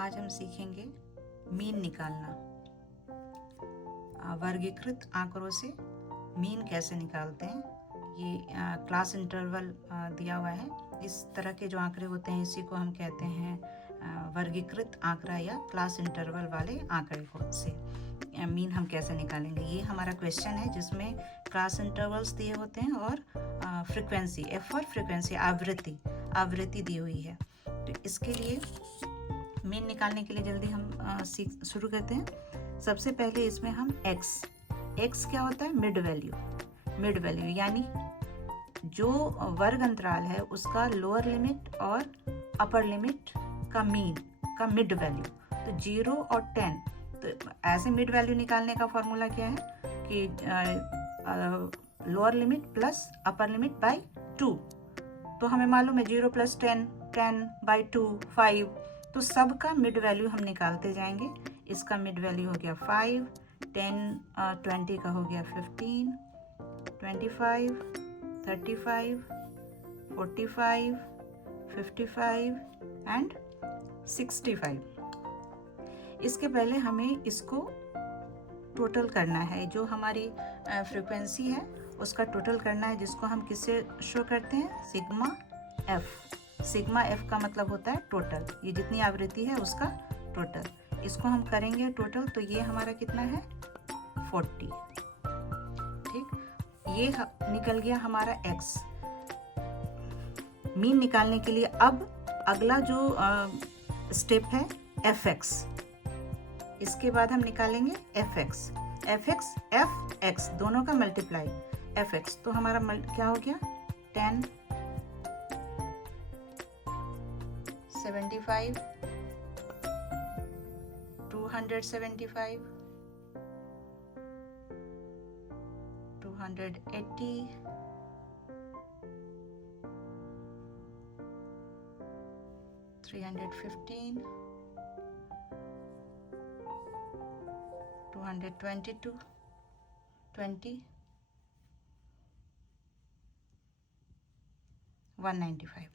आज हम सीखेंगे मीन निकालना। वर्गीकृत आंकड़ों से मीन कैसे निकालते हैं। ये क्लास इंटरवल दिया हुआ है। इस तरह के जो आंकड़े होते हैं इसी को हम कहते हैं वर्गीकृत आंकड़ा या क्लास इंटरवल वाले आंकड़े को से मीन हम कैसे निकालेंगे। ये हमारा क्वेश्चन है जिसमें क्लास इंटरवल्स दिए होते हैं और फ्रीक्वेंसी, एफ फॉर फ्रीक्वेंसी, आवृत्ति दी हुई है। तो इसके लिए मीन निकालने के लिए जल्दी हम शुरू करते हैं। सबसे पहले इसमें हम एक्स क्या होता है, मिड वैल्यू यानी जो वर्ग अंतराल है उसका लोअर लिमिट और अपर लिमिट का मीन का मिड वैल्यू। तो 0 और 10, तो ऐसे मिड वैल्यू निकालने का फॉर्मूला क्या है कि lower limit plus upper limit by 2। तो हमें मालूम है 0 + 10, 10 बाई 2, 5। तो सब का मिड वैल्यू हम निकालते जाएंगे। इसका मिड वैल्यू हो गया 5, 10 20 का हो गया 15, 25, 35, 45, 55 एंड 65। इसके पहले हमें इसको टोटल करना है। जो हमारी फ्रीक्वेंसी है उसका टोटल करना है, जिसको हम किससे शो करते हैं, सिग्मा एफ का मतलब होता है टोटल। ये जितनी आवृत्ति है उसका टोटल। इसको हम करेंगे टोटल, तो ये हमारा कितना है 40। ठीक, ये निकल गया हमारा एक्स। मीन निकालने के लिए अब अगला जो स्टेप है एफ एक्स। इसके बाद हम निकालेंगे एफ एक्स दोनों का मल्टीप्लाई एफ एक्स। तो हमारा क्या हो गया 10, 75, 275, 280, 315, 222, 20, 195।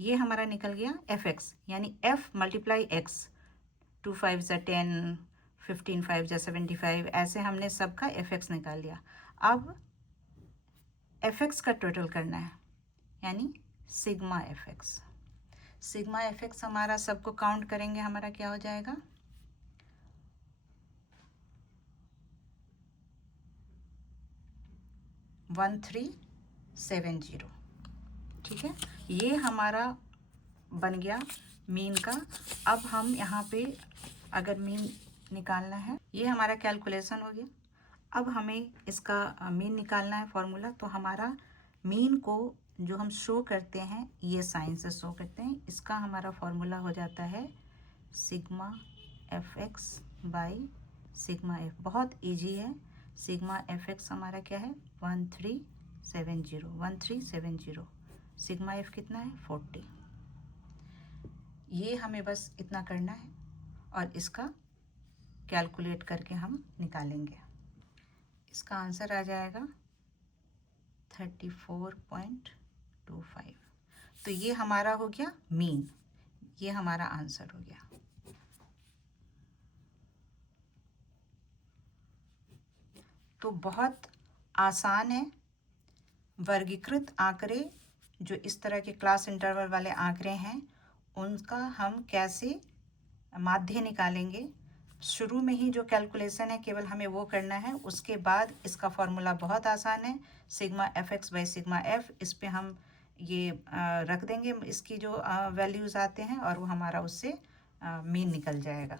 ये हमारा निकल गया एफ एक्स, यानी एफ मल्टीप्लाई एक्स। 2 5 = 10, 15 5 = 75, ऐसे हमने सबका एफ एक्स निकाल लिया। अब एफ एक्स का टोटल करना है, यानी सिग्मा एफ एक्स हमारा सबको काउंट करेंगे, हमारा क्या हो जाएगा 1370। ठीक है, ये हमारा बन गया मीन का। अब हम यहाँ पे अगर मीन निकालना है, ये हमारा कैलकुलेशन हो गया। अब हमें इसका मीन निकालना है फॉर्मूला। तो हमारा मीन को जो हम शो करते हैं ये साइन से शो करते हैं। इसका हमारा फॉर्मूला हो जाता है sigma F x by sigma F. बहुत इजी है। सिग्मा एफ एक्स हमारा क्या है 1370। सिग्मा एफ कितना है 40। ये हमें बस इतना करना है और इसका कैलकुलेट करके हम निकालेंगे। इसका आंसर आ जाएगा 34.25। तो ये हमारा हो गया मीन, ये हमारा आंसर हो गया। तो बहुत आसान है। वर्गीकृत आंकड़े जो इस तरह के क्लास इंटरवल वाले आंकड़े हैं उनका हम कैसे माध्य निकालेंगे। शुरू में ही जो कैलकुलेशन है केवल हमें वो करना है। उसके बाद इसका फॉर्मूला बहुत आसान है, sigma F x by sigma F. इस पे हम ये रख देंगे इसकी जो वैल्यूज़ आते हैं और वो हमारा उससे मीन निकल जाएगा।